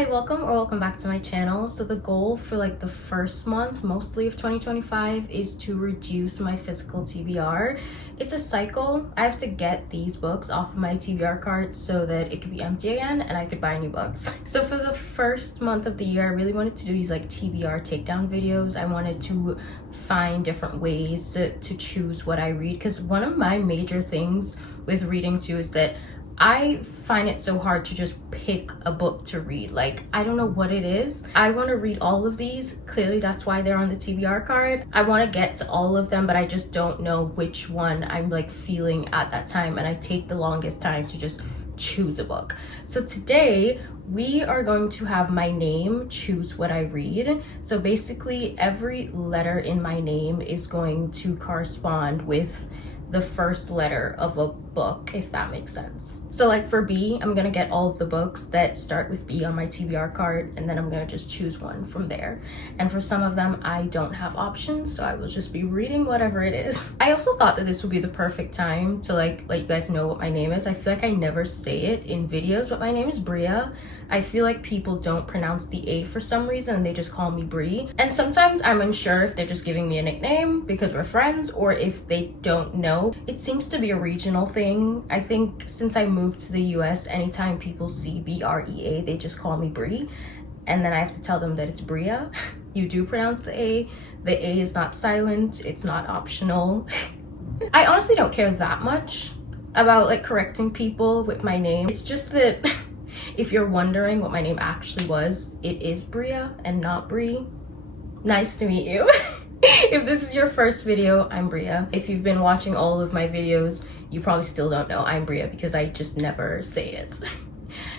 Hi, welcome back to my channel. So the goal for like the first month, mostly of 2025, is to reduce my physical TBR. It's a cycle. I have to get these books off of my TBR cart so that it could be empty again and I could buy new books. So for the first month of the year, I really wanted to do these like TBR takedown videos. I wanted to find different ways to choose what I read, because one of my major things with reading too is that I find it so hard to just pick a book to read. Like, I don't know what it is. I want to read all of these. Clearly, that's why they're on the TBR card. I want to get to all of them, but I just don't know which one I'm like feeling at that time. And I take the longest time to just choose a book. So today, we are going to have my name choose what I read. So basically, every letter in my name is going to correspond with the first letter of a book, if that makes sense. So like for B, I'm gonna get all of the books that start with B on my TBR card, and then I'm gonna just choose one from there. And for some of them, I don't have options, so I will just be reading whatever it is. I also thought that this would be the perfect time to like let you guys know what my name is. I feel like I never say it in videos, but my name is Bria. I feel like people don't pronounce the A for some reason, and they just call me Brie. And sometimes I'm unsure if they're just giving me a nickname because we're friends, or if they don't know. It seems to be a regional thing. I think since I moved to the US, anytime people see B-R-E-A, they just call me Brie. And then I have to tell them that it's Bria. You do pronounce the A. The A is not silent. It's not optional. I honestly don't care that much about like correcting people with my name. It's just that if you're wondering what my name actually was, it is Bria and not Brie. Nice to meet you. If this is your first video, I'm Bria. If you've been watching all of my videos, you probably still don't know I'm Bria because I just never say it.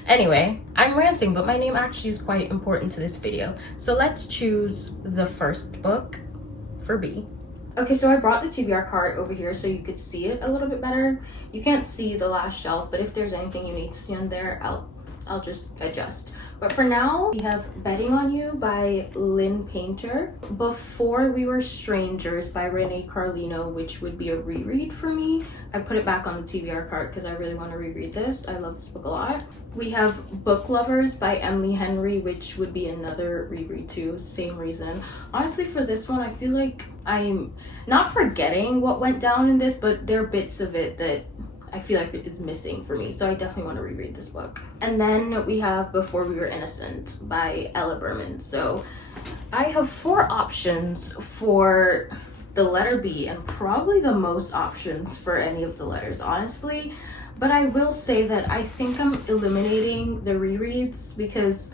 Anyway, I'm ranting, but my name actually is quite important to this video. So let's choose the first book for B. Okay, so I brought the TBR cart over here so you could see it a little bit better. You can't see the last shelf, but if there's anything you need to see on there, I'll just adjust. But for now, we have Betting on You by Lynn Painter. Before We Were Strangers by Renee Carlino, which would be a reread for me. I put it back on the TBR cart because I really want to reread this. I love this book a lot. We have Book Lovers by Emily Henry, which would be another reread too, same reason. Honestly, for this one, I feel like I'm not forgetting what went down in this, but there are bits of it that I feel like it is missing for me, so I definitely want to reread this book. And then we have Before We Were Innocent by Ella Berman. So I have 4 options for the letter B, and probably the most options for any of the letters, honestly. But I will say that I think I'm eliminating the rereads because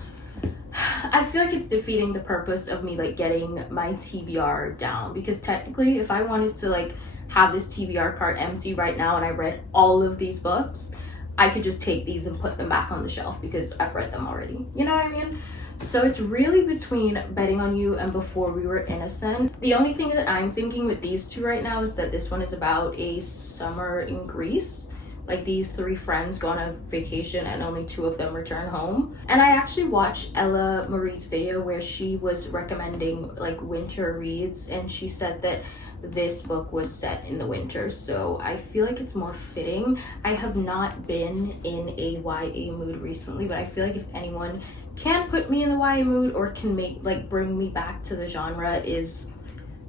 I feel like it's defeating the purpose of me like getting my TBR down, because technically if I wanted to like have this TBR cart empty right now and I read all of these books, I could just take these and put them back on the shelf because I've read them already. You know what I mean? So it's really between Betting on You and Before We Were Innocent. The only thing that I'm thinking with these two right now is that this one is about a summer in Greece. Like these 3 friends go on a vacation and only 2 of them return home. And I actually watched Ella Marie's video where she was recommending like winter reads, and she said that this book was set in the winter, so I feel like it's more fitting. I have not been in a YA mood recently, but I feel like if anyone can put me in the YA mood or can make like bring me back to the genre, is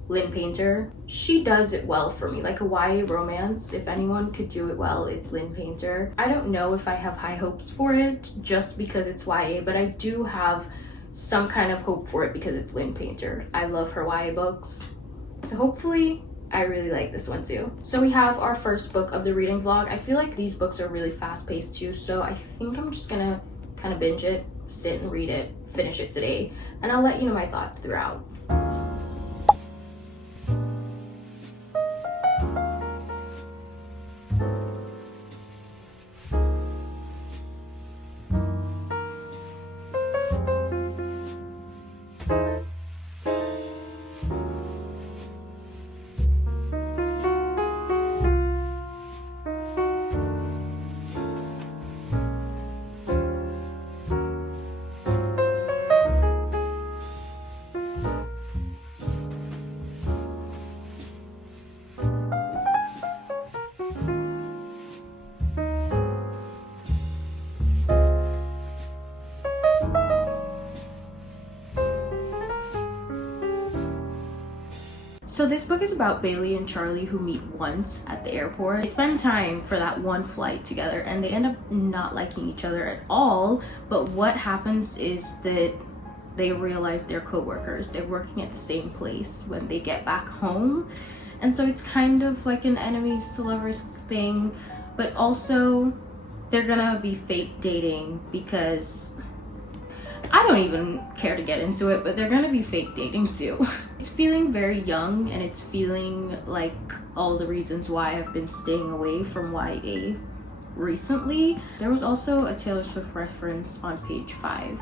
Lynn Painter. She does it well for me. Like a YA romance, if anyone could do it well, it's Lynn Painter. I don't know if I have high hopes for it just because it's YA, but I do have some kind of hope for it because it's Lynn Painter. I love her YA books. So hopefully I really like this one too. So we have our first book of the reading vlog. I feel like these books are really fast-paced too, so I think I'm just gonna kind of binge it, sit and read it, finish it today, and I'll let you know my thoughts throughout. So this book is about Bailey and Charlie who meet once at the airport. They spend time for that one flight together and they end up not liking each other at all. But what happens is that they realize they're co-workers. They're working at the same place when they get back home. And so it's kind of like an enemies to lovers thing, but also they're gonna be fake dating because I don't even care to get into it, but they're gonna be fake dating too. It's feeling very young and it's feeling like all the reasons why I've been staying away from YA recently. There was also a Taylor Swift reference on page 5.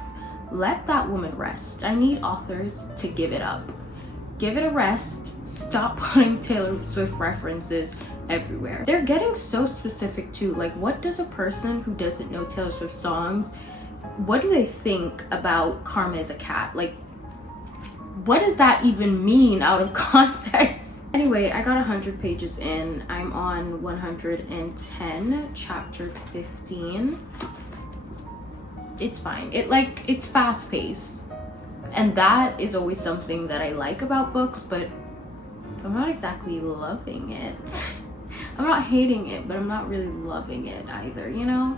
Let that woman rest. I need authors to give it up. Give it a rest. Stop putting Taylor Swift references everywhere. They're getting so specific too. Like, what does a person who doesn't know Taylor Swift songs, what do they think about Karma is a Cat? Like, what does that even mean out of context? Anyway, I got 100 pages in. I'm on 110, chapter 15. It's fine. It's fast paced. And that is always something that I like about books, but I'm not exactly loving it. I'm not hating it, but I'm not really loving it either, you know?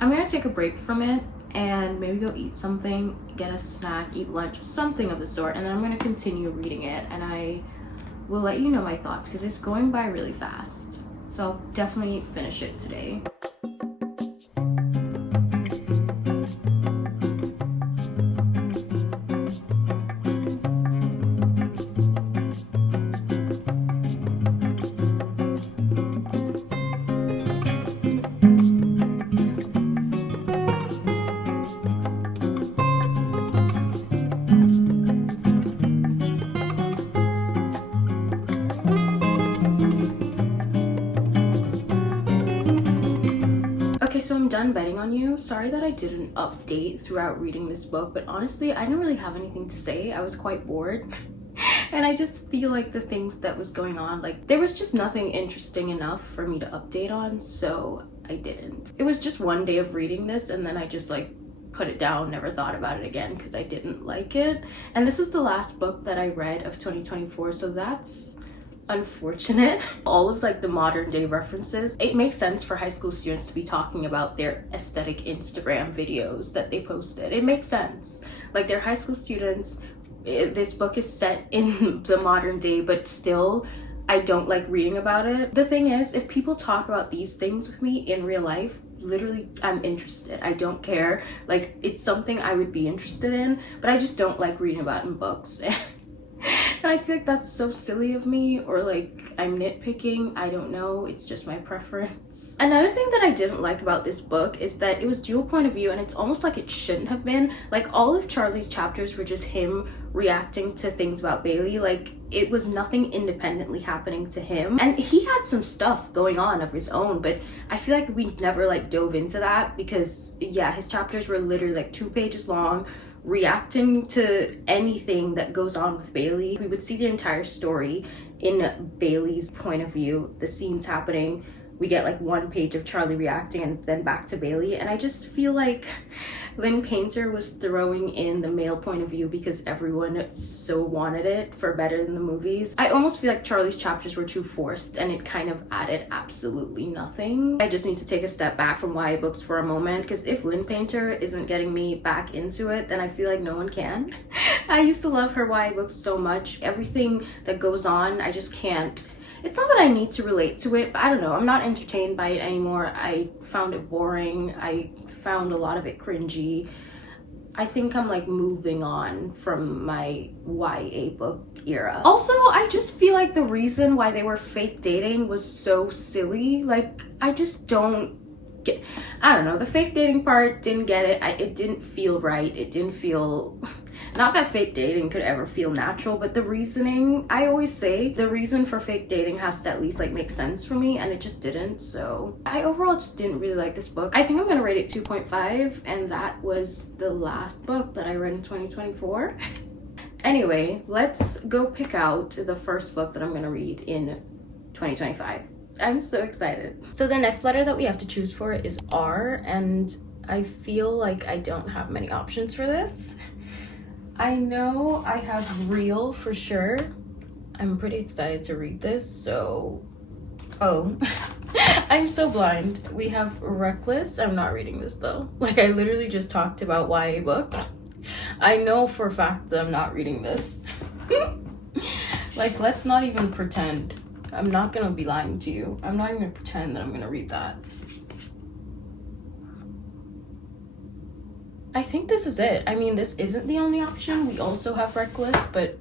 I'm gonna take a break from it and maybe go eat something, get a snack, eat lunch, something of the sort, and then I'm gonna continue reading it and I will let you know my thoughts because it's going by really fast. So I'll definitely finish it today. So I'm done betting on you. Sorry that I didn't update throughout reading this book, but honestly, I didn't really have anything to say. I was quite bored. And I just feel like the things that was going on, like there was just nothing interesting enough for me to update on, so I didn't. It was just one day of reading this and then I just like put it down, never thought about it again because I didn't like it. And this was the last book that I read of 2024, so that's unfortunate. All of like the modern day references, it makes sense for high school students to be talking about their aesthetic Instagram videos that they posted. It makes sense. Like they're high school students. This book is set in the modern day, but still I don't like reading about it. The thing is, if people talk about these things with me in real life, literally I'm interested. I don't care. Like it's something I would be interested in, but I just don't like reading about in books. And I feel like that's so silly of me, or like I'm nitpicking. I don't know, it's just my preference. Another thing that I didn't like about this book is that it was dual point of view and it's almost like it shouldn't have been. Like all of Charlie's chapters were just him reacting to things about Bailey. Like it was nothing independently happening to him, and he had some stuff going on of his own, but I feel like we never like dove into that because yeah, his chapters were literally like 2 pages long, reacting to anything that goes on with Bailey. We would see the entire story in Bailey's point of view, the scenes happening. We get like 1 page of Charlie reacting and then back to Bailey. And I just feel like Lynn Painter was throwing in the male point of view because everyone so wanted it for better than the movies. I almost feel like Charlie's chapters were too forced and it kind of added absolutely nothing. I just need to take a step back from YA books for a moment, because if Lynn Painter isn't getting me back into it, then I feel like no one can. I used to love her YA books so much. Everything that goes on, I just can't. It's not that I need to relate to it, but I don't know. I'm not entertained by it anymore. I found it boring. I found a lot of it cringy. I think I'm like moving on from my YA book era. Also, I just feel like the reason why they were fake dating was so silly. Like, I just don't get, I don't know, the fake dating part, didn't get it. It didn't feel right. It didn't feel, not that fake dating could ever feel natural, but the reasoning, I always say the reason for fake dating has to at least like make sense for me, and it just didn't. So I overall just didn't really like this book. I think I'm gonna rate it 2.5, and that was the last book that I read in 2024. Anyway, let's go pick out the first book that I'm gonna read in 2025. I'm so excited. So the next letter that we have to choose for is R, and I feel like I don't have many options for this. I know I have Real for sure. I'm pretty excited to read this, so... Oh, I'm so blind. We have Reckless. I'm not reading this though. Like, I literally just talked about YA books. I know for a fact that I'm not reading this. Like, let's not even pretend. I'm not gonna be lying to you. I'm not even gonna pretend that I'm gonna read that. I think this is it. I mean, this isn't the only option. We also have Reckless, but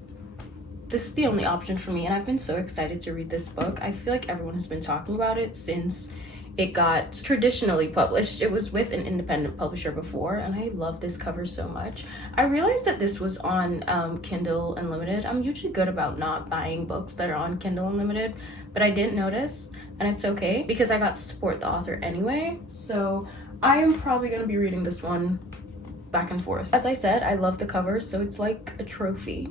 this is the only option for me, and I've been so excited to read this book. I feel like everyone has been talking about it since it got traditionally published. It was with an independent publisher before, and I love this cover so much. I realized that this was on Kindle Unlimited. I'm usually good about not buying books that are on Kindle Unlimited, but I didn't notice, and it's okay because I got to support the author anyway. So I am probably going to be reading this one back and forth. As I said, I love the cover, so it's like a trophy.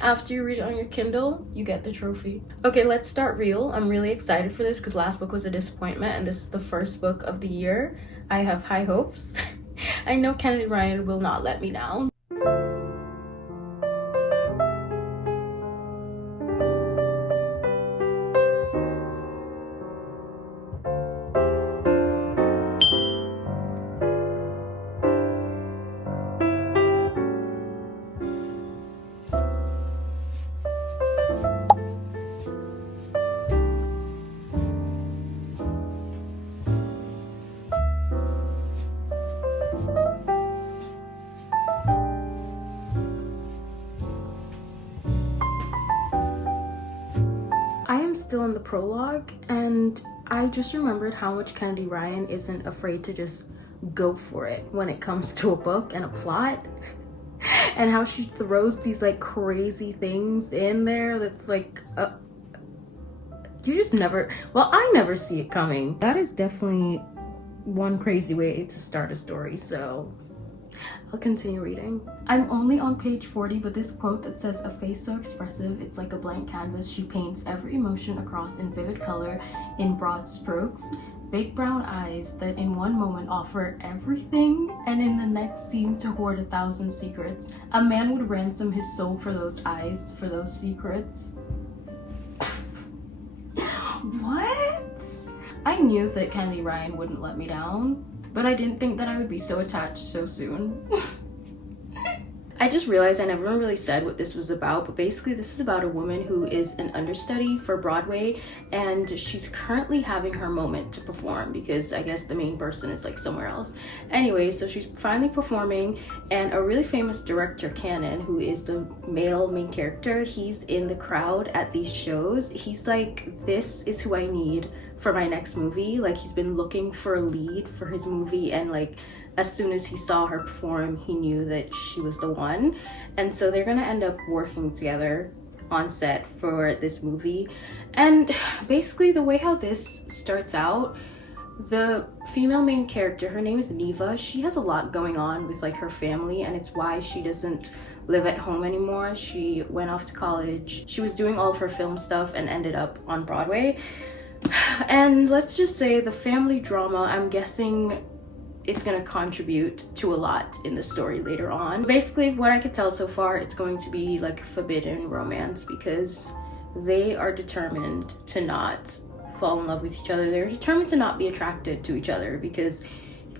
After you read it on your Kindle, you get the trophy. Okay, let's start Real. I'm really excited for this because last book was a disappointment and this is the first book of the year. I have high hopes. I know Kennedy Ryan will not let me down. Still in the prologue, and I just remembered how much Kennedy Ryan isn't afraid to just go for it when it comes to a book and a plot, and how she throws these like crazy things in there that's like you just never, well, I never see it coming. That is definitely one crazy way to start a story, so I'll continue reading. I'm only on page 40, but this quote that says, "A face so expressive, it's like a blank canvas. She paints every emotion across in vivid color, in broad strokes. Big brown eyes that in one moment offer everything and in the next seem to hoard 1,000 secrets. A man would ransom his soul for those eyes, for those secrets." What? I knew that Kennedy Ryan wouldn't let me down, but I didn't think that I would be so attached so soon. I just realized I never really said what this was about, but basically this is about a woman who is an understudy for Broadway, and she's currently having her moment to perform because I guess the main person is like somewhere else. Anyway, so she's finally performing, and a really famous director, Cannon, who is the male main character, he's in the crowd at these shows. He's like, "This is who I need for my next movie." Like, he's been looking for a lead for his movie, and like as soon as he saw her perform, he knew that she was the one. And so they're gonna end up working together on set for this movie. And basically the way how this starts out, the female main character, her name is Neva, she has a lot going on with like her family, and it's why she doesn't live at home anymore. She went off to college. She was doing all of her film stuff and ended up on Broadway. And let's just say the family drama, I'm guessing it's gonna contribute to a lot in the story later on. Basically, what I could tell so far, it's going to be like a forbidden romance because they are determined to not fall in love with each other. They're determined to not be attracted to each other because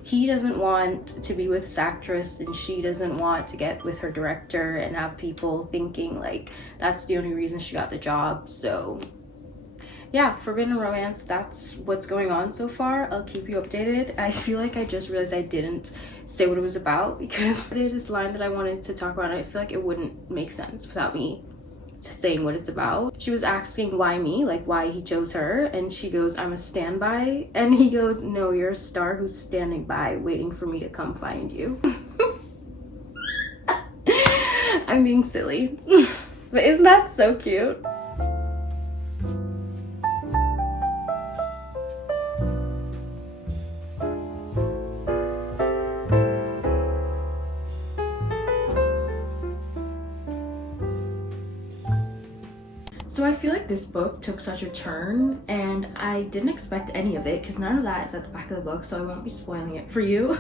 he doesn't want to be with this actress and she doesn't want to get with her director and have people thinking like that's the only reason she got the job. So yeah, forbidden romance, that's what's going on so far. I'll keep you updated. I feel like I just realized I didn't say what it was about because there's this line that I wanted to talk about and I feel like it wouldn't make sense without me saying what it's about. She was asking why me, like why he chose her, and she goes, "I'm a standby," and he goes, "No, you're a star who's standing by waiting for me to come find you." I'm being silly, but isn't that so cute? So I feel like this book took such a turn and I didn't expect any of it because none of that is at the back of the book, so I won't be spoiling it for you.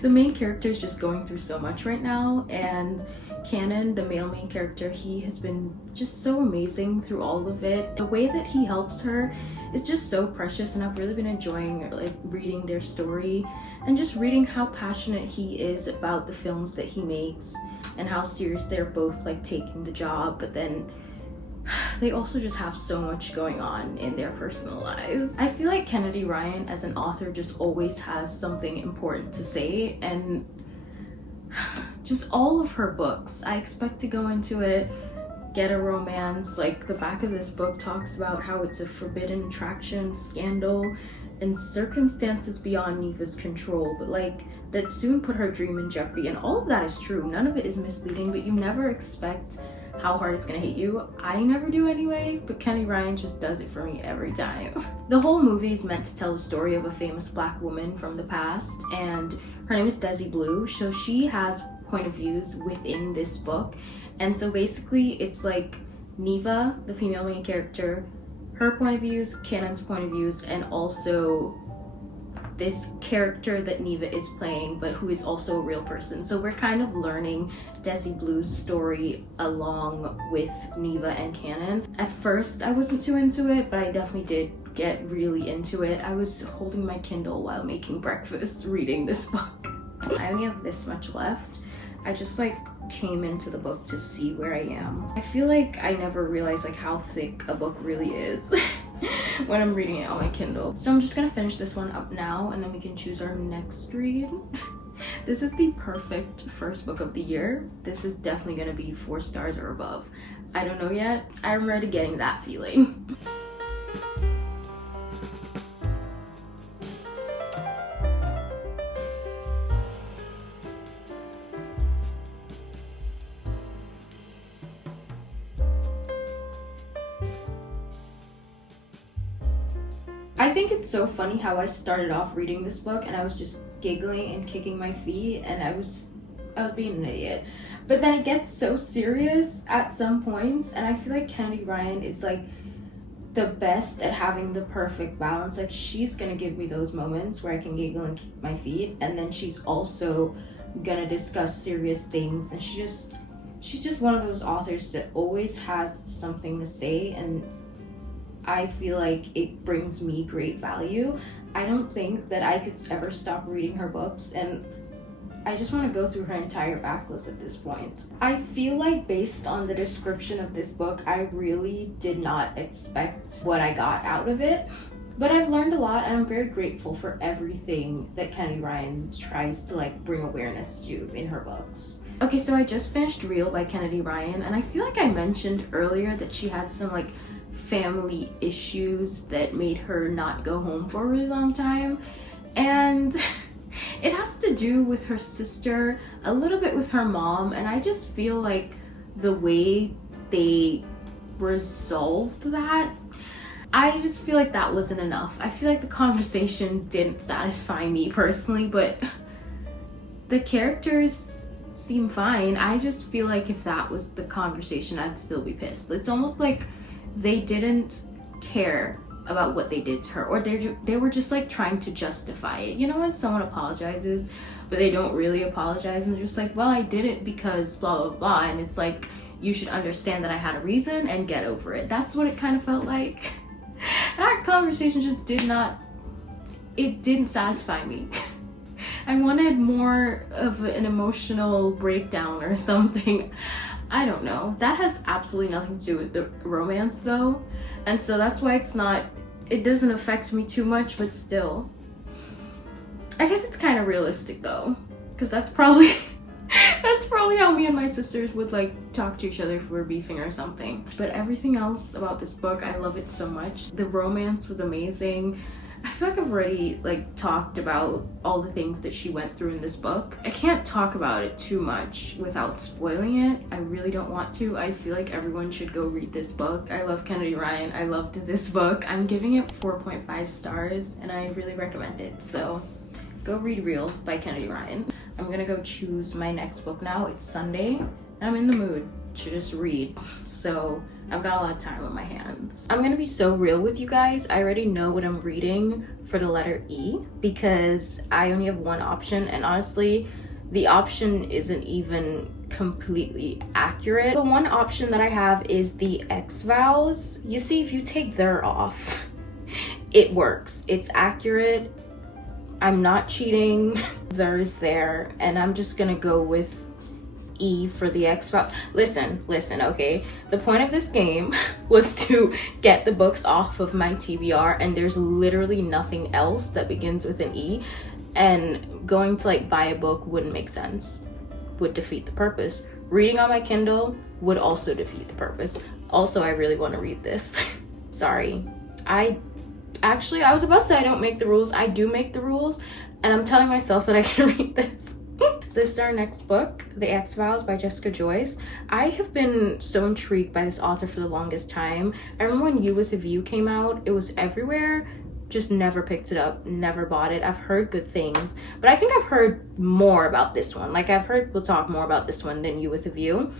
The main character is just going through so much right now, and Cannon, the male main character, he has been just so amazing through all of it. The way that he helps her is just so precious, and I've really been enjoying like reading their story and just reading how passionate he is about the films that he makes and how serious they're both like taking the job, but then they also just have so much going on in their personal lives. I feel like Kennedy Ryan as an author just always has something important to say, and just all of her books, I expect to go into it, get a romance. Like the back of this book talks about how it's a forbidden attraction, scandal, and circumstances beyond Neva's control, but like that soon put her dream in jeopardy. And all of that is true. None of it is misleading, but you never expect how hard it's gonna hit you. I never do anyway, but Kennedy Ryan just does it for me every time. The whole movie is meant to tell the story of a famous Black woman from the past, and her name is Desi Blue, so she has point of views within this book. And so basically it's like Neva, the female main character, her point of views, Cannon's point of views, and also this character that Neva is playing, but who is also a real person. So we're kind of learning Desi Blue's story along with Neva and Cannon. At first I wasn't too into it, but I definitely did get really into it. I was holding my Kindle while making breakfast reading this book. I only have this much left. I just like came into the book to see where I am. I feel like I never realized like how thick a book really is when I'm reading it on my Kindle. So I'm just gonna finish this one up now, and then we can choose our next read. This is the perfect first book of the year. This is definitely gonna be 4 stars or above. I don't know yet. I'm already getting that feeling. I think it's so funny how I started off reading this book and I was just giggling and kicking my feet, and I was being an idiot. But then it gets so serious at some points, and I feel like Kennedy Ryan is like the best at having the perfect balance. Like she's gonna give me those moments where I can giggle and kick my feet, and then she's also gonna discuss serious things, and she's just one of those authors that always has something to say, and I feel like it brings me great value. I don't think that I could ever stop reading her books, and I just want to go through her entire backlist at this point. I feel like based on the description of this book, I really did not expect what I got out of it. But I've learned a lot, and I'm very grateful for everything that Kennedy Ryan tries to like bring awareness to in her books. Okay, so I just finished Real by Kennedy Ryan, and I feel like I mentioned earlier that she had some like family issues that made her not go home for a really long time, and it has to do with her sister, a little bit with her mom, and I just feel like the way they resolved that, I just feel like that wasn't enough. I feel like the conversation didn't satisfy me personally, but the characters seem fine. I just feel like if that was the conversation, I'd still be pissed. It's almost like they didn't care about what they did to her, or they were just like trying to justify it. You know, when someone apologizes but they don't really apologize, and they're just like, well, I did it because blah blah blah, and it's like, you should understand that I had a reason and get over it. That's what it kind of felt like. That conversation just didn't satisfy me. I wanted more of an emotional breakdown or something. I don't know. That has absolutely nothing to do with the romance though. And so that's why it doesn't affect me too much, but still. I guess it's kind of realistic though, because that's probably how me and my sisters would like talk to each other if we were beefing or something. But everything else about this book, I love it so much. The romance was amazing. I feel like I've already like talked about all the things that she went through in this book. I can't talk about it too much without spoiling it. I really don't want to. I feel like everyone should go read this book. I love Kennedy Ryan. I loved this book. I'm giving it 4.5 stars, and I really recommend it. So go read Real by Kennedy Ryan. I'm gonna go choose my next book now. It's Sunday, I'm in the mood to just read, so I've got a lot of time on my hands. I'm gonna be so real with you guys. I already know what I'm reading for the letter E because I only have one option, and honestly, the option isn't even completely accurate. The one option that I have is the X vows. You see, if you take their off, it works. It's accurate. I'm not cheating. There's there, and I'm just gonna go with E for the X vows. Listen, okay? The point of this game was to get the books off of my TBR, and there's literally nothing else that begins with an E, and going to like buy a book wouldn't make sense, would defeat the purpose. Reading on my Kindle would also defeat the purpose. Also, I really want to read this. Sorry. I was about to say I don't make the rules. I do make the rules, and I'm telling myself that I can read this. So this is our next book, The X Files by Jessica Joyce. I have been so intrigued by this author for the longest time. I remember when You With a View came out, it was everywhere, just never picked it up, never bought it. I've heard good things, but I think I've heard more about this one. Like I've heard we'll talk more about this one than You With a View.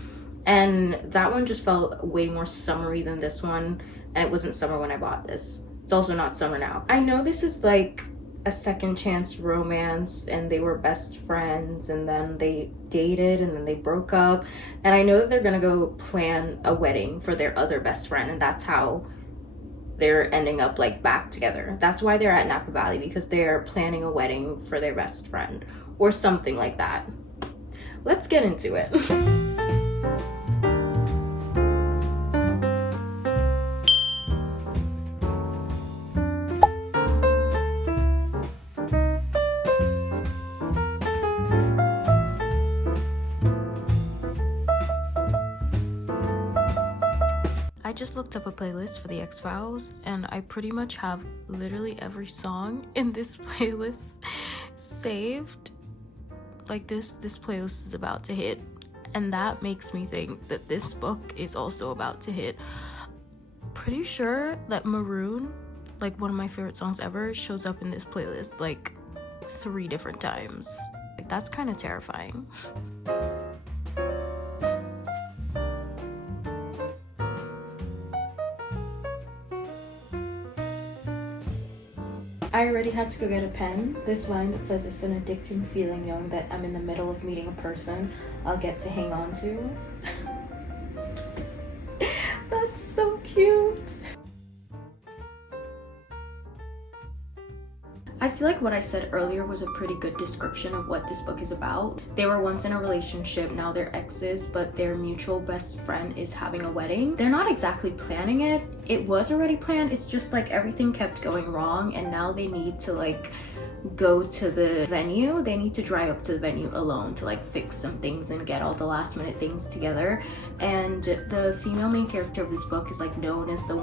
And that one just felt way more summery than this one. And it wasn't summer when I bought this. It's also not summer now. I know this is like a second chance romance, and they were best friends, and then they dated, and then they broke up. And I know that they're gonna go plan a wedding for their other best friend, and that's how they're ending up like back together. That's why they're at Napa Valley, because they're planning a wedding for their best friend or something like that. Let's get into it. I just looked up a playlist for the X-Files, and I pretty much have literally every song in this playlist saved. Like this playlist is about to hit, and that makes me think that this book is also about to hit. Pretty sure that Maroon, like one of my favorite songs ever, shows up in this playlist like 3 different times. Like that's kind of terrifying. I already had to go get a pen. This line that says it's an addicting feeling knowing that I'm in the middle of meeting a person I'll get to hang on to. That's so cute. I feel like what I said earlier was a pretty good description of what this book is about. They were once in a relationship, now they're exes, but their mutual best friend is having a wedding. They're not exactly planning it. It was already planned, it's just like everything kept going wrong, and now they need to like go to the venue. They need to drive up to the venue alone to like fix some things and get all the last minute things together. And the female main character of this book is like known as the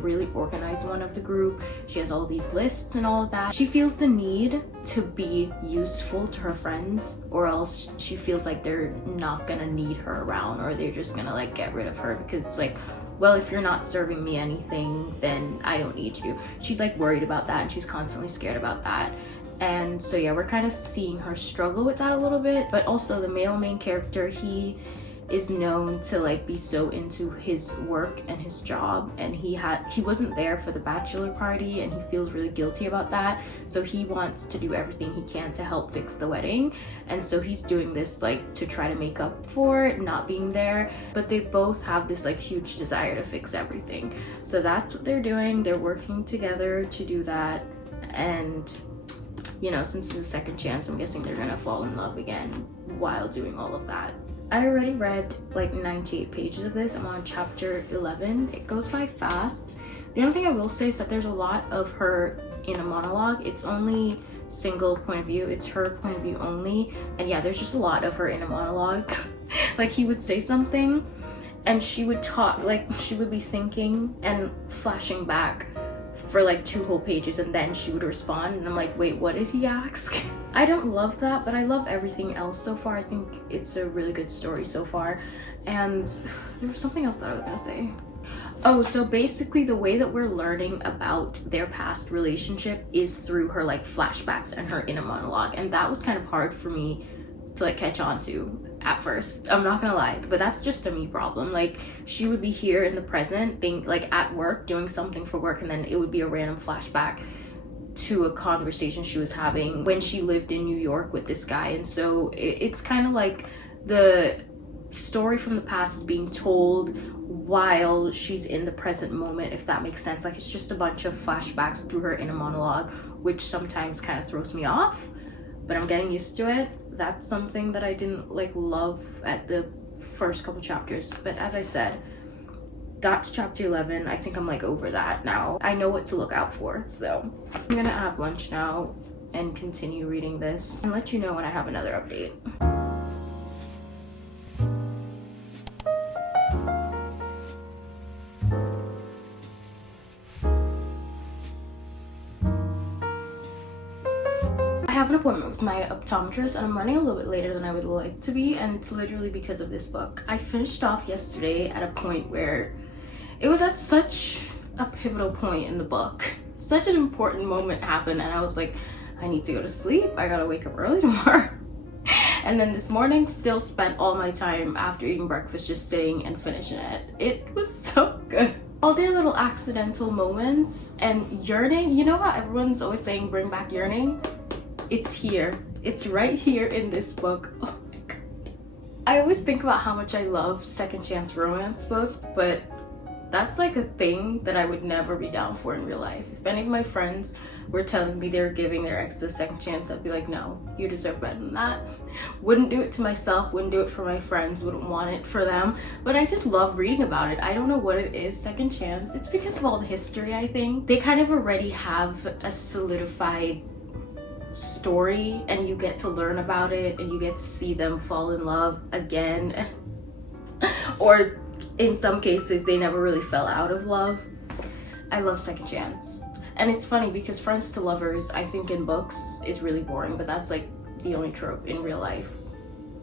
really organized one of the group. She has all these lists and all of that. She feels the need to be useful to her friends, or else she feels like they're not gonna need her around, or they're just gonna like get rid of her, because it's like, well, if you're not serving me anything, then I don't need you. She's like worried about that, and she's constantly scared about that. And so yeah, we're kind of seeing her struggle with that a little bit. But also the male main character, he is known to like be so into his work and his job, and he wasn't there for the bachelor party, and he feels really guilty about that. So he wants to do everything he can to help fix the wedding, and so he's doing this like to try to make up for not being there. But they both have this like huge desire to fix everything, so that's what they're doing. They're working together to do that. And you know, since it's a second chance, I'm guessing they're gonna fall in love again while doing all of that. I already read like 98 pages of this. I'm on chapter 11. It goes by fast. The only thing I will say is that there's a lot of her in a monologue. It's only single point of view. It's her point of view only. And yeah, there's just a lot of her in a monologue. Like he would say something and she would talk, like she would be thinking and flashing back for like 2 whole pages, and then she would respond, and I'm like, wait, what did he ask? I don't love that, but I love everything else so far. I think it's a really good story so far. And there was something else that I was gonna say. Oh, so basically the way that we're learning about their past relationship is through her like flashbacks and her inner monologue, and that was kind of hard for me to like catch on to. at first. I'm not gonna lie, but that's just a me problem. Like, she would be here in the present, like at work, doing something for work, and then it would be a random flashback to a conversation she was having when she lived in New York with this guy. And so it's kind of like the story from the past is being told while she's in the present moment, if that makes sense. Like, it's just a bunch of flashbacks through her inner monologue, which sometimes kind of throws me off, but I'm getting used to it. That's something that I didn't like love at the first couple chapters, but as I said, got to chapter 11. I think I'm like over that now. I know what to look out for. So I'm gonna have lunch now and continue reading this and let you know when I have another update. I have an appointment with my optometrist and I'm running a little bit later than I would like to be, and it's literally because of this book. I finished off yesterday at a point where it was at such a pivotal point in the book. Such an important moment happened and I was like, I need to go to sleep. I gotta wake up early tomorrow. And then this morning, still spent all my time after eating breakfast just sitting and finishing it. It was so good. All their little accidental moments and yearning. You know how everyone's always saying bring back yearning? It's here. It's right here in this book. Oh my god. I always think about how much I love second chance romance books, but that's like a thing that I would never be down for in real life. If any of my friends were telling me they were giving their ex a second chance, I'd be like, no, you deserve better than that. Wouldn't do it to myself, wouldn't do it for my friends, wouldn't want it for them. But I just love reading about it. I don't know what it is, second chance. It's because of all the history, I think. They kind of already have a solidified story and you get to learn about it and you get to see them fall in love again. Or in some cases, they never really fell out of love. I love second chance. And it's funny because friends to lovers, I think in books is really boring, but that's like the only trope in real life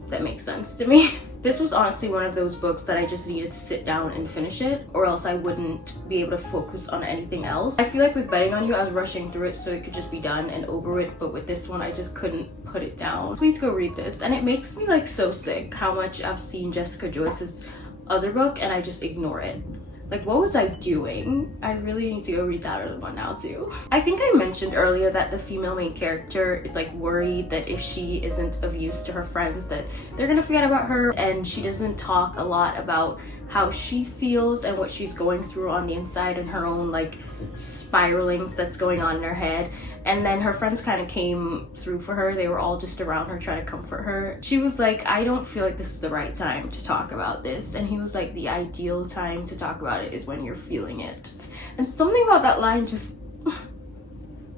that makes sense to me. This was honestly one of those books that I just needed to sit down and finish it, or else I wouldn't be able to focus on anything else. I feel like with Betting on You, I was rushing through it so it could just be done and over it, but with this one, I just couldn't put it down. Please go read this. And it makes me like so sick how much I've seen Jessica Joyce's other book and I just ignore it. Like, what was I doing? I really need to go read that other one now too. I think I mentioned earlier that the female main character is like worried that if she isn't of use to her friends that they're gonna forget about her, and she doesn't talk a lot about how she feels and what she's going through on the inside and her own like spiralings that's going on in her head. And then her friends kind of came through for her. They were all just around her trying to comfort her. She was like, I don't feel like this is the right time to talk about this. And he was like, the ideal time to talk about it is when you're feeling it. And something about that line just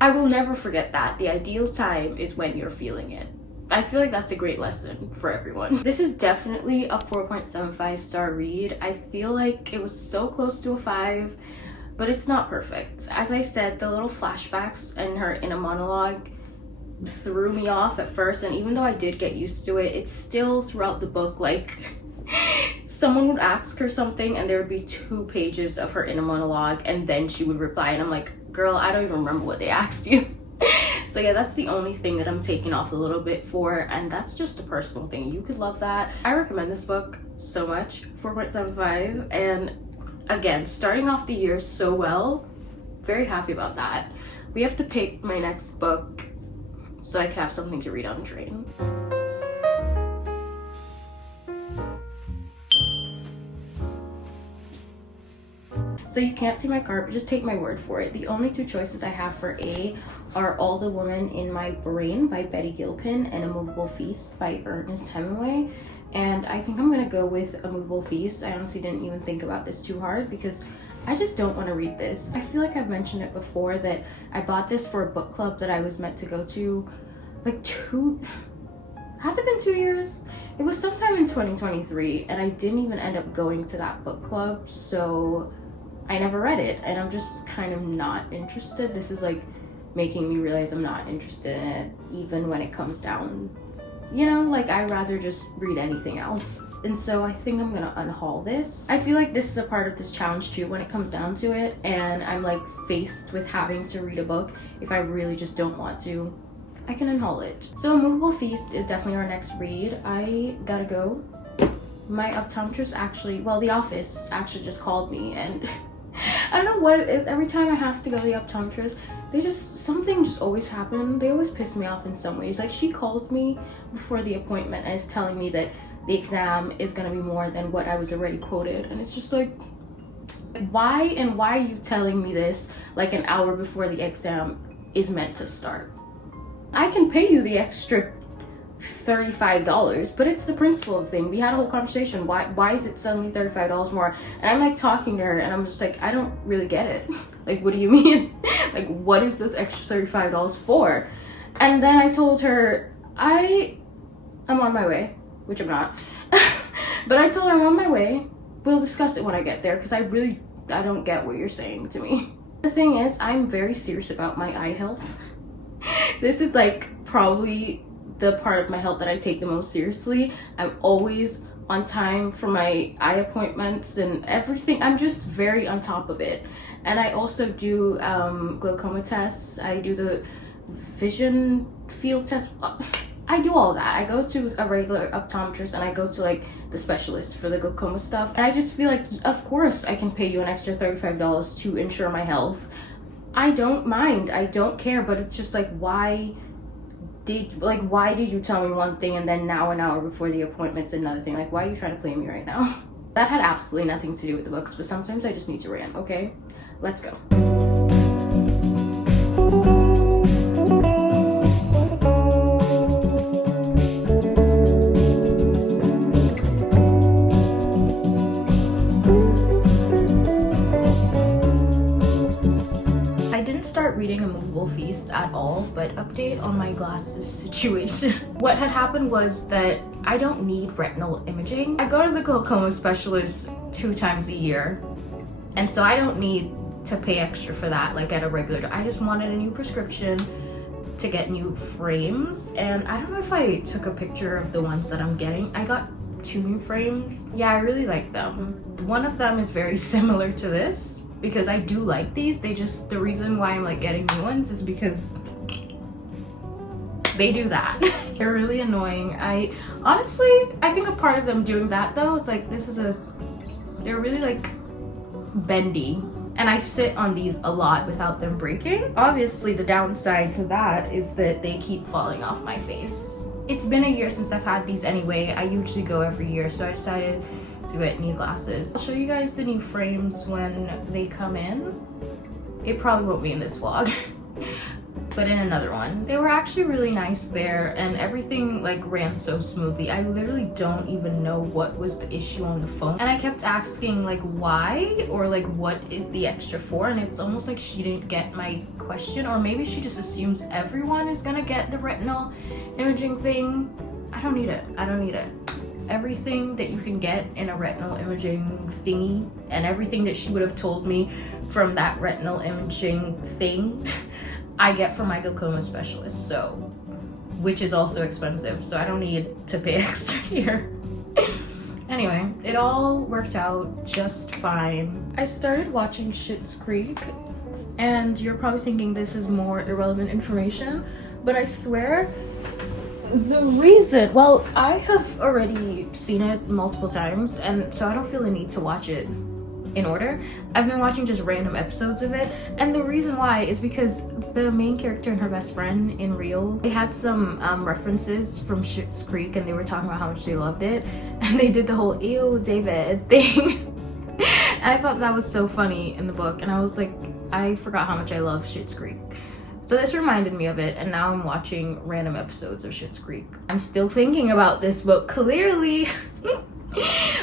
I will never forget that. The ideal time is when you're feeling it. I feel like that's a great lesson for everyone. This is definitely a 4.75 star read. I feel like it was so close to a 5, but it's not perfect. As I said, the little flashbacks and her inner monologue threw me off at first, and even though I did get used to it, it's still throughout the book like someone would ask her something and there would be 2 pages of her inner monologue and then she would reply, and I'm like, girl, I don't even remember what they asked you. So yeah, that's the only thing that I'm taking off a little bit for, and that's just a personal thing. You could love that. I recommend this book so much. 4.75, and again, starting off the year so well. Very happy about that. We have to pick my next book so I can have something to read on the train. So you can't see my card, but just take my word for it. The only 2 choices I have for A are All the Women in My Brain by Betty Gilpin and A Movable Feast by Ernest Hemingway. And I think I'm gonna go with A Movable Feast. I honestly didn't even think about this too hard because I just don't want to read this. I feel like I've mentioned it before that I bought this for a book club that I was meant to go to like has it been 2 years? It was sometime in 2023 and I didn't even end up going to that book club, so I never read it and I'm just kind of not interested. This is like making me realize I'm not interested in it even when it comes down. You know, like I'd rather just read anything else. And so I think I'm gonna unhaul this. I feel like this is a part of this challenge too when it comes down to it, and I'm like faced with having to read a book if I really just don't want to. I can unhaul it. So Movable Feast is definitely our next read. I gotta go. My optometrist actually, well, the office actually just called me, and I don't know what it is. Every time I have to go to the optometrist, something just always happens. They always piss me off in some ways. Like, she calls me before the appointment and is telling me that the exam is gonna be more than what I was already quoted, and it's just like, why are you telling me this like an hour before the exam is meant to start? I can pay you the extra $35, but it's the principle of thing. We had a whole conversation. Why is it suddenly $35 more? And I'm like talking to her and I'm just like, I don't really get it. Like, what do you mean? Like, what is this extra $35 for? And then I told her I'm on my way, which I'm not. But I told her I'm on my way. We'll discuss it when I get there, because I don't get what you're saying to me. The thing is, I'm very serious about my eye health. This is like probably the part of my health that I take the most seriously. I'm always on time for my eye appointments and everything. I'm just very on top of it. And I also do glaucoma tests. I do the vision field test. I do all that. I go to a regular optometrist and I go to like the specialist for the glaucoma stuff. And I just feel like, of course I can pay you an extra $35 to ensure my health. I don't mind. I don't care. But it's just like, why did you tell me one thing and then now an hour before the appointment's another thing? Like, why are you trying to play me right now? That had absolutely nothing to do with the books, but sometimes I just need to rant, okay? Let's go. Start reading A Movable Feast at all, but update on my glasses situation. What had happened was that I don't need retinal imaging. I go to the glaucoma specialist 2 times a year, and so I don't need to pay extra for that like at a regular. I just wanted a new prescription to get new frames, and I don't know if I took a picture of the ones that I'm getting. I got 2 new frames. Yeah, I really like them. One of them is very similar to this, because I do like these. The reason why I'm like getting new ones is because they do that. They're really annoying. I think a part of them doing that though is like, they're really like bendy, and I sit on these a lot without them breaking. Obviously the downside to that is that they keep falling off my face. It's been a year since I've had these anyway. I usually go every year, so I decided to get new glasses. I'll show you guys the new frames when they come in. It probably won't be in this vlog, but in another one. They were actually really nice there, and everything like ran so smoothly. I literally don't even know what was the issue on the phone, and I kept asking like why, or like what is the extra for, and it's almost like she didn't get my question, or maybe she just assumes everyone is gonna get the retinal imaging thing. I don't need it. Everything that you can get in a retinal imaging thingy, and everything that she would have told me from that retinal imaging thing, I get from my glaucoma specialist, so, which is also expensive, so I don't need to pay extra here. Anyway, it all worked out just fine. I started watching Schitt's Creek, and you're probably thinking this is more irrelevant information, but I swear, the reason, well, I have already seen it multiple times, and so I don't feel the need to watch it in order. I've been watching just random episodes of it, and the reason why is because the main character and her best friend in real, they had some references from Schitt's Creek, and they were talking about how much they loved it, and they did the whole "ew, David" thing. And I thought that was so funny in the book, and I was like, I forgot how much I love Schitt's Creek. So this reminded me of it, and now I'm watching random episodes of Schitt's Creek. I'm still thinking about this book, clearly.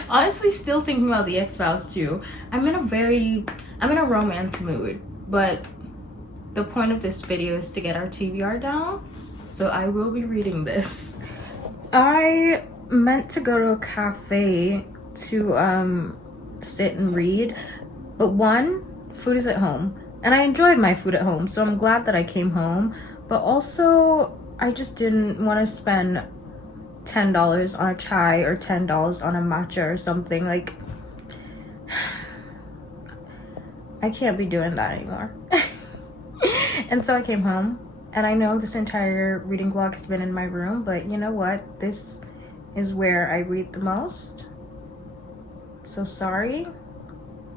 Honestly, still thinking about the X-Files too. I'm in a romance mood, but the point of this video is to get our TBR down, so I will be reading this. I meant to go to a cafe to sit and read, but one, food is at home. And I enjoyed my food at home, so I'm glad that I came home. But also, I just didn't want to spend $10 on a chai or $10 on a matcha or something. Like, I can't be doing that anymore. And so I came home, And I know this entire reading vlog has been in my room, but you know what? This is where I read the most. So sorry.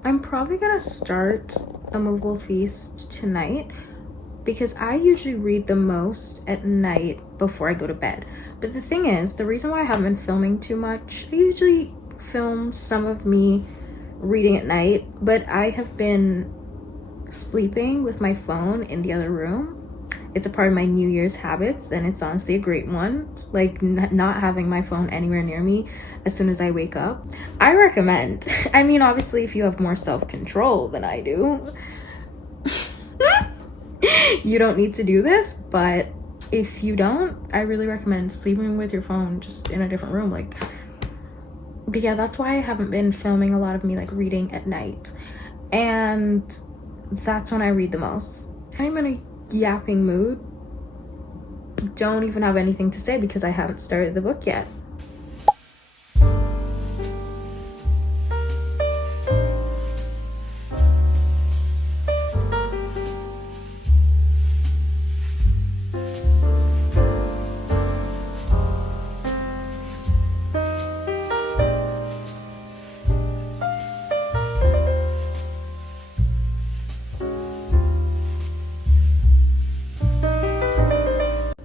I'm probably gonna start A Movable Feast tonight because I usually read the most at night before I go to bed. But the thing is, the reason why I haven't been filming too much, I usually film some of me reading at night, but I have been sleeping with my phone in the other room. It's a part of my New Year's habits, and it's honestly a great one. Like, not having my phone anywhere near me as soon as I wake up. I recommend. I mean, obviously, if you have more self-control than I do, you don't need to do this, but if you don't, I really recommend sleeping with your phone just in a different room. Like, but yeah, that's why I haven't been filming a lot of me like reading at night, and that's when I read the most. I'm in a yapping mood. Don't even have anything to say because I haven't started the book yet.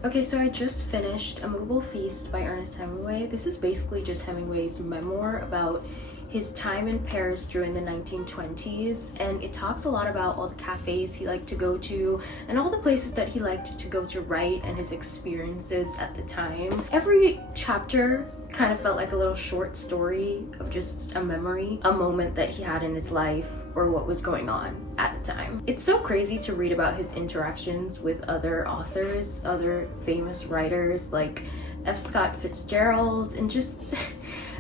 Okay, so I just finished A Movable Feast by Ernest Hemingway. This is basically just Hemingway's memoir about his time in Paris during the 1920s, and it talks a lot about all the cafes he liked to go to and all the places that he liked to go to write and his experiences at the time. Every chapter kind of felt like a little short story of just a memory, a moment that he had in his life or what was going on at the time. It's so crazy to read about his interactions with other authors, other famous writers like F. Scott Fitzgerald, and just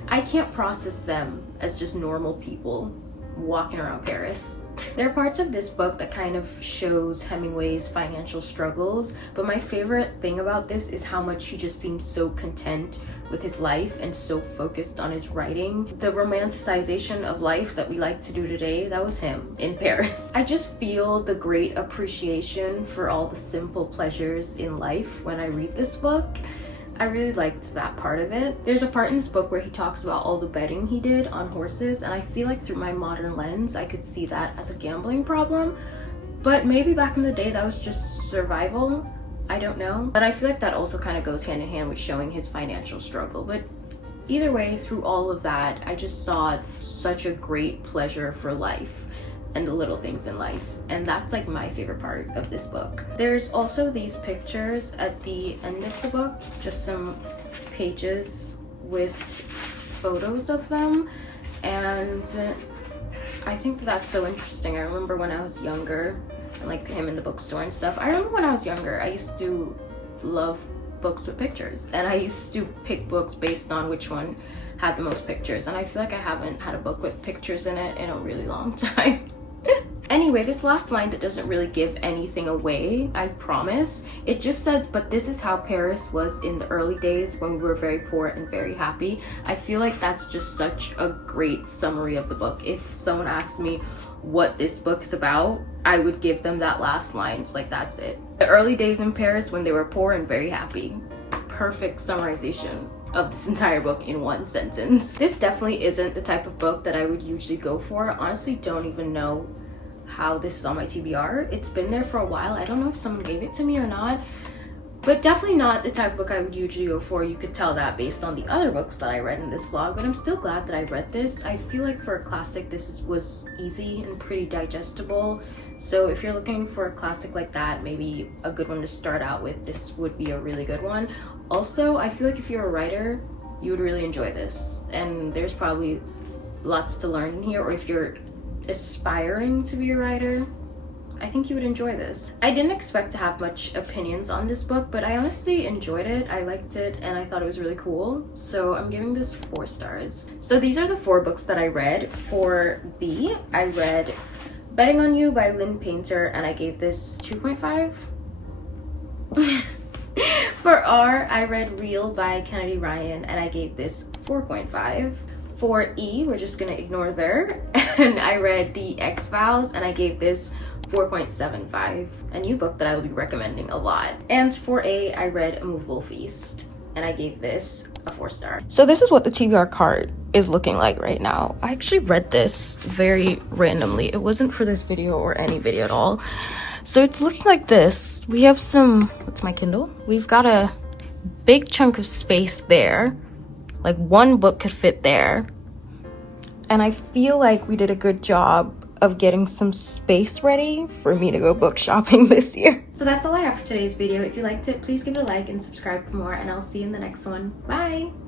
I can't process them as just normal people walking around Paris. There are parts of this book that kind of shows Hemingway's financial struggles, but my favorite thing about this is how much he just seems so content with his life and so focused on his writing. The romanticization of life that we like to do today, that was him in Paris. I just feel the great appreciation for all the simple pleasures in life when I read this book. I really liked that part of it. There's a part in this book where he talks about all the betting he did on horses, and I feel like through my modern lens, I could see that as a gambling problem. But maybe back in the day, that was just survival. I don't know. But I feel like that also kind of goes hand in hand with showing his financial struggle. But either way, through all of that, I just saw such a great pleasure for life and the little things in life, and that's like my favorite part of this book. There's also these pictures at the end of the book, just some pages with photos of them, and I think that's so interesting. I remember when I was younger, and like him in the bookstore and stuff. I remember when I was younger, I used to love books with pictures, and I used to pick books based on which one had the most pictures, and I feel like I haven't had a book with pictures in it in a really long time. Anyway, this last line that doesn't really give anything away, I promise. It just says, but this is how Paris was in the early days when we were very poor and very happy. I feel like that's just such a great summary of the book. If someone asked me what this book is about, I would give them that last line. It's like, that's it. The early days in Paris when they were poor and very happy. Perfect summarization of this entire book in one sentence. This definitely isn't the type of book that I would usually go for. Honestly, don't even know how this is on my TBR. It's been there for a while. I don't know if someone gave it to me or not, but definitely not the type of book I would usually go for. You could tell that based on the other books that I read in this vlog, but I'm still glad that I read this. I feel like for a classic, was easy and pretty digestible. So if you're looking for a classic like that, maybe a good one to start out with, this would be a really good one. Also, I feel like if you're a writer, you would really enjoy this, and there's probably lots to learn in here. Or if you're aspiring to be a writer, I think you would enjoy this. I didn't expect to have much opinions on this book, but I honestly enjoyed it. I liked it and I thought it was really cool. So I'm giving this 4 stars. So these are the 4 books that I read. For B, I read Betting on You by Lynn Painter, and I gave this 2.5. For R, I read Real by Kennedy Ryan, and I gave this 4.5. For E, we're just gonna ignore there, and I read The X-Files, and I gave this 4.75, a new book that I will be recommending a lot. And for A, I read A Movable Feast, and I gave this a 4-star. So this is what the TBR cart is looking like right now. I actually read this very randomly. It wasn't for this video or any video at all. So it's looking like this. We have some, what's my Kindle? We've got a big chunk of space there. Like one book could fit there. And I feel like we did a good job of getting some space ready for me to go book shopping this year. So that's all I have for today's video. If you liked it, please give it a like and subscribe for more, and I'll see you in the next one. Bye!